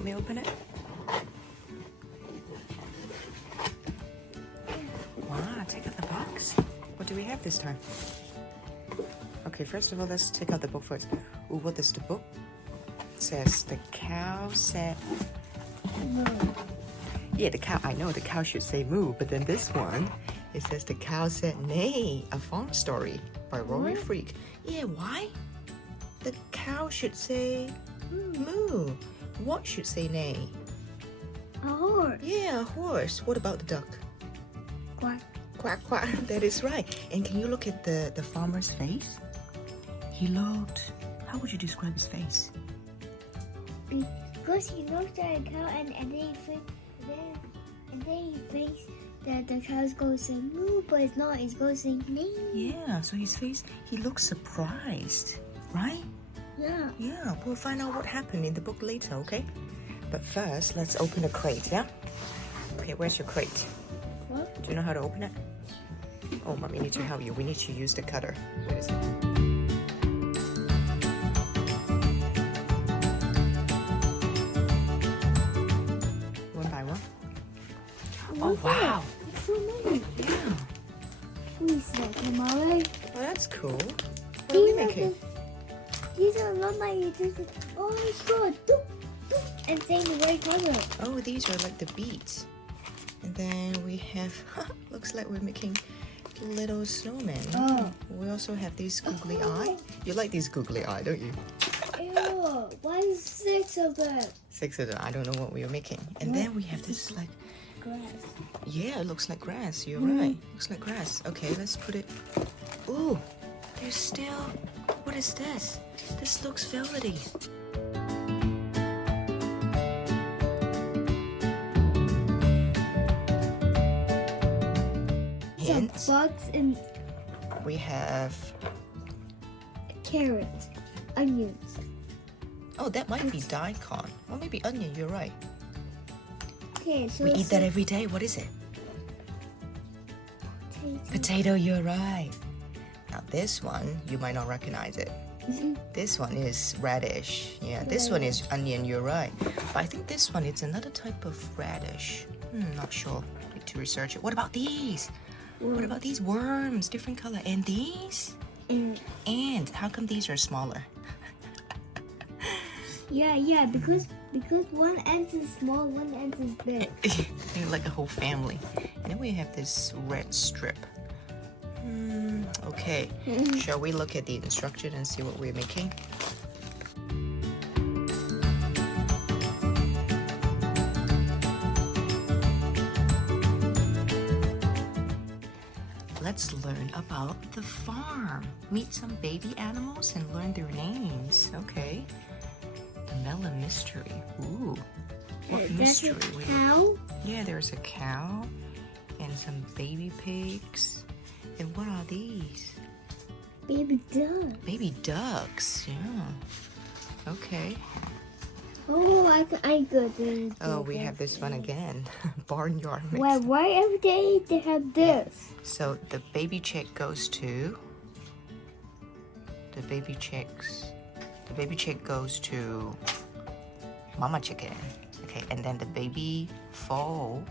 help me open it? Wow, take out the box. What do we have this time? Okay, first of all, let's take out the book first. Ooh, what is the book? It says the cow said moo. Yeah, the cow, I know the cow should say moo, but then this one, it says the cow said nay, a farm story by Rory Freak. Yeah, why? The cow should say moo. What should say nay? A horse. Yeah, a horse. What about the duck? Quack. Quack, quack. That is right. And can you look at the farmer's face? He looked... How would you describe his face? Because he looks at a cow and then he thinks that the cow's going to say moo, but it's not. It's going to say nee. Yeah, so his face, he looks surprised, right? Yeah. Yeah, we'll find out what happened in the book later, okay? But first, let's open the crate, yeah? Okay, where's your crate? What? Do you know how to open it? Oh, Mommy need to help you. We need to use the cutter. Where is it? One by one. Oh, wow. It's so many. Yeah. Please let them away. Well, that's cool. What are we making? These are not my utensils. Oh, it's good. And same the right color. Oh, these are like the beads. And then we have, looks like we're making little snowmen. Oh. We also have these googly eye. You like these googly eye, don't you? Ew, why is 6 of them? 6 of them. I don't know what we are making. And then we have this like, Grass. yeah, it looks like grass. You're right. Looks like grass. Okay, let's put it. Ooh, there's still, what is this? This looks velvety. Hints. Bugs and We have, carrots, onions. oh, that might be daikon. Or maybe onion, you're right. Okay, so We eat that every day. What is it? Potato, you're right. Now this one, you might not recognize it. This one is radish. Yeah, this one is onion, you're right. But I think this one, it's another type of radish. Not sure. Need to research it. What about these? What about these worms? Different color. And these? And how come these are smaller? Yeah, because one end is small, one end is big. They're like a whole family. And then we have this red strip. Okay, shall we look at the instruction and see what we're making? Let's learn about the farm. Meet some baby animals and learn their names. Okay. The melon mystery. Ooh. What mystery? There's a cow. Yeah, there's a cow and some baby pigs. And what are these? Baby duck. Baby ducks. Yeah. Okay. Oh, I got this. Oh, we have this one again. Barnyard mix. Well, why every day they have this? So the baby chick goes to the baby chicks. The baby chick goes to mama chicken. Okay, and then the baby foal.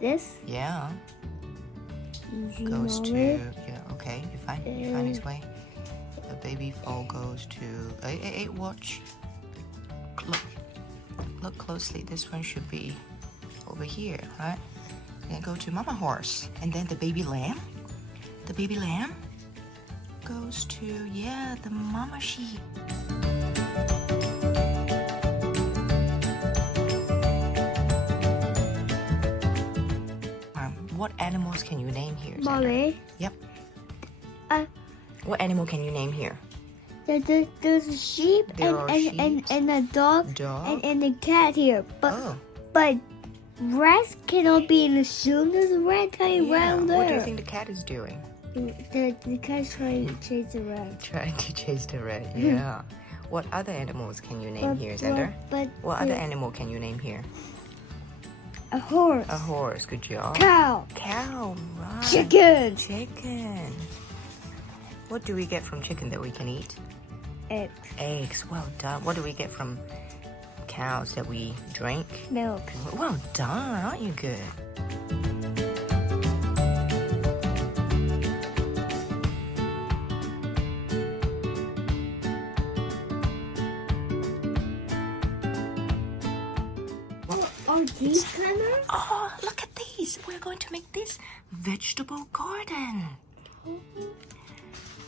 This? Yeah. Easy Goes to moment. yeah. Okay, you find his way. The baby foal goes to. Hey, watch. Look closely. This one should be over here, right? Then go to mama horse, and then the baby lamb. The baby lamb goes to the mama sheep. What animals can you name here, Xander? Mommy. Yep. What animal can you name here? There's a sheep and a dog, and a cat here. But rats cannot be in the zoo. There's a rat coming around there. What do you think the cat is doing? The cat's trying to chase the rat. Trying to chase the rat, yeah. What other animals can you name here, Xander? What other animal can you name here? A horse. A horse, good job. Cow. Cow, right. Chicken. Chicken. What do we get from chicken that we can eat? Eggs. Eggs, well done. What do we get from cows that we drank. Milk. Well done, aren't you good? Are these colors? Oh, look at these. We're going to make this vegetable garden.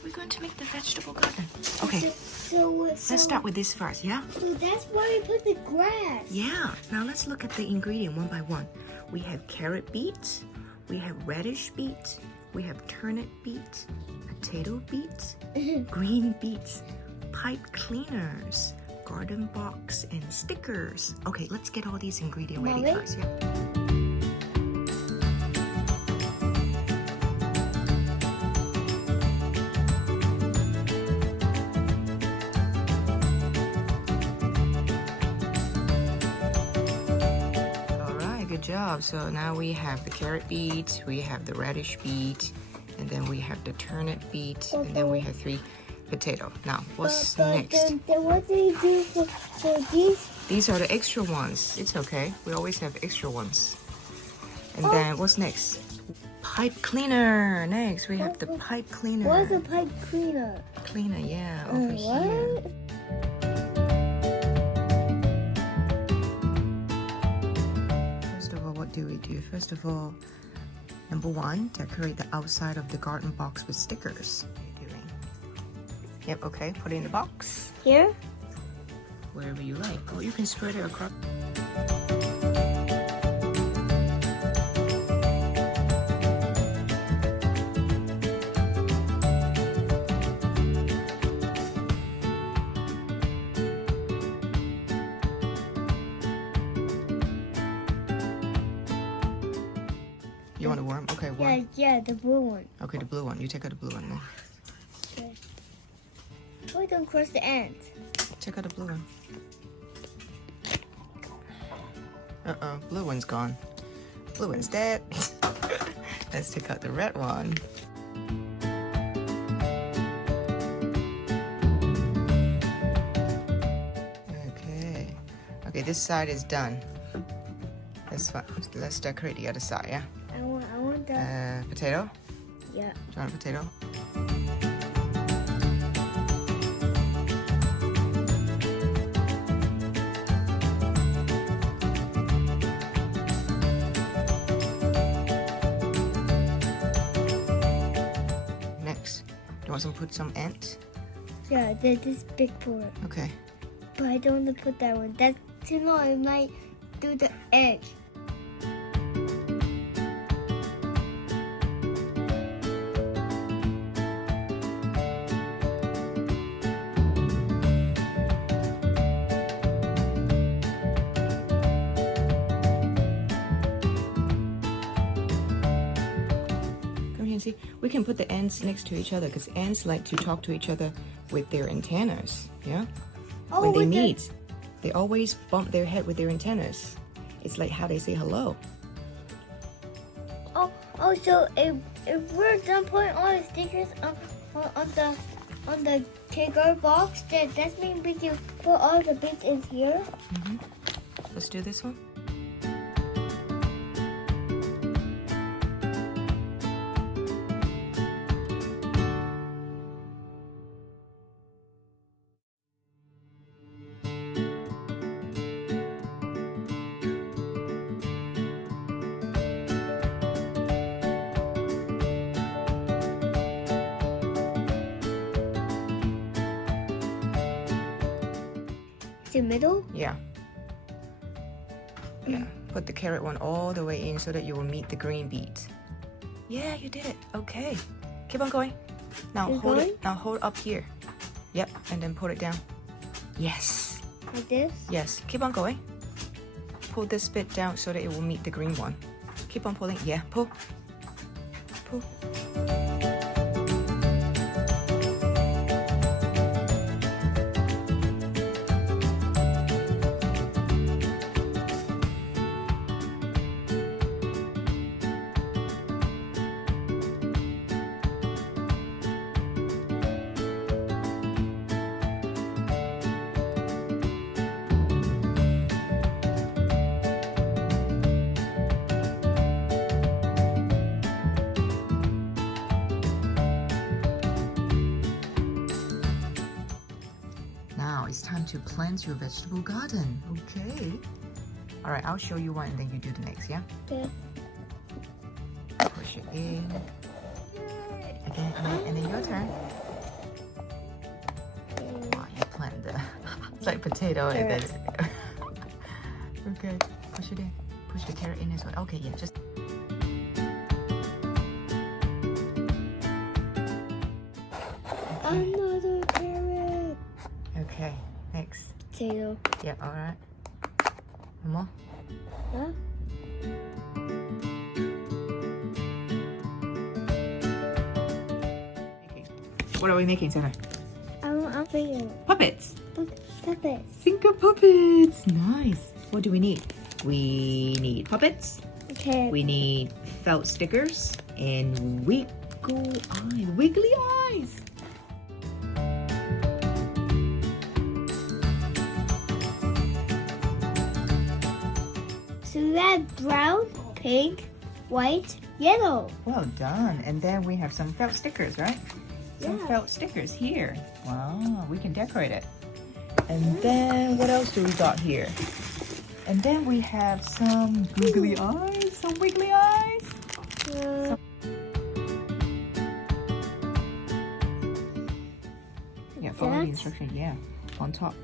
We're going to make the vegetable garden. Okay, let's start with this first, yeah? So that's why we put the grass. Yeah, now let's look at the ingredient one by one. We have carrot beets, we have radish beets, we have turnip beets, potato beets, green beets, pipe cleaners, garden box, and stickers. Okay, let's get all these ingredients ready Mommy? first, yeah? Good job. So now we have the carrot beet, we have the radish beet, and then we have the turnip beet, and then we have 3 potato. Now, what's next? Then what do you do for these? These are the extra ones. It's okay. We always have extra ones. And then what's next? Pipe cleaner. Next, we have the pipe cleaner. What's a pipe cleaner? Cleaner, yeah, over here. What? What do we do? First of all, number 1, decorate the outside of the garden box with stickers. What are you doing? Yep, okay, put it in the box. Here? Wherever you like. Oh, you can spread it across. You want a worm? Okay, worm. Yeah, the blue one. Okay, the blue one. You take out the blue one then. Okay. Oh, don't cross the ends. Check out the blue one. Uh-oh, blue one's gone. Blue one's dead. Let's take out the red one. Okay. Okay, this side is done. Let's decorate the other side, yeah? I want that. Potato? Yeah. Do you want a potato? Next, do you want to put some ants? Yeah, this is big for it. Okay. But I don't want to put that one. That's too long. It might do the edge. See, we can put the ants next to each other because ants like to talk to each other with their antennas, yeah? Oh, when they meet, they always bump their head with their antennas. It's like how they say hello. Oh, so if we're done putting all the stickers on the K-Guard box, then that means we can put all the bits in here. Let's do this one. The middle? Yeah. Yeah. Put the carrot one all the way in so that you will meet the green beet. Yeah, you did it. Okay. Keep on going. Now Keep hold going? it. Now hold up here. Yep. And then put it down. Yes. Like this? Yes. Keep on going. Pull this bit down so that it will meet the green one. Keep on pulling. Yeah. Pull. Pull. to plant your vegetable garden. Okay. All right, I'll show you one and then you do the next, yeah? Okay. Push it in. Yay. Again, and then your turn. Wow, you plant the... it's like potato and then... Okay, push it in. Push the carrot in as well. Okay, yeah, just... Another carrot. Okay, next. Potato. Yeah, all right. One more. Huh? What are we making, Sarah? I'm thinking. Puppets. Puppets. Finger puppets. Nice. What do we need? We need puppets. Okay. We need felt stickers and wiggly eyes. So we have brown, pink, white, yellow. Well done. And then we have some felt stickers, right? Some Yeah. felt stickers here. Wow, we can decorate it. And then what else do we got here? And then we have some googly eyes, some wiggly eyes. Yeah, follow the instruction. Yeah, on top.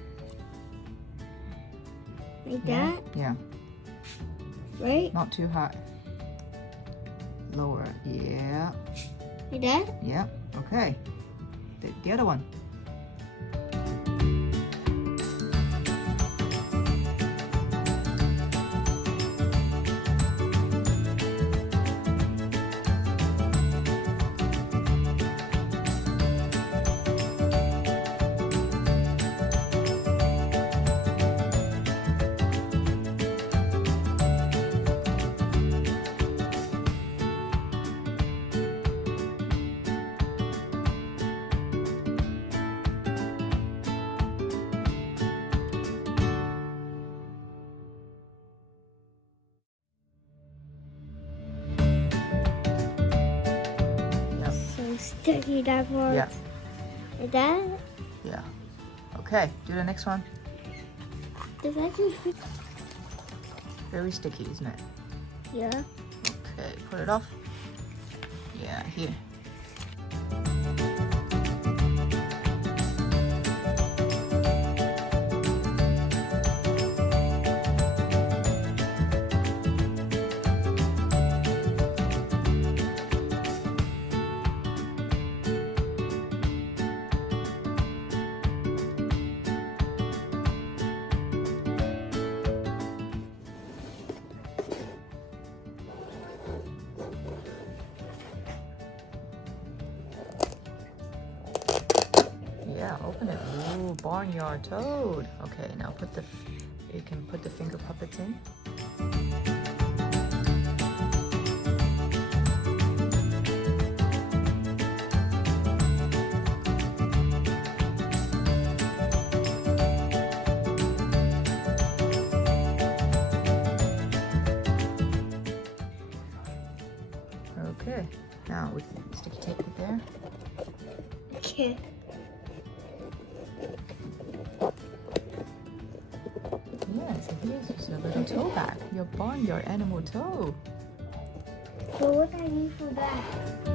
Like that, Yeah, right? not too hot. Lower. Yeah, Like that. yeah. Okay. The other one. Sticky that part. Yeah. Like that. Yeah. Okay, do the next one. Does that just fit? Very sticky, isn't it? Yeah. Okay, put it off. Yeah, here. Yeah, open it. Ooh, barnyard toad. Okay, now you can put the finger puppets in. Okay, now we can sticky tape it there. Okay. Yeah, so here's just a little toe bag. Your barnyard animal toe. So what I need for that?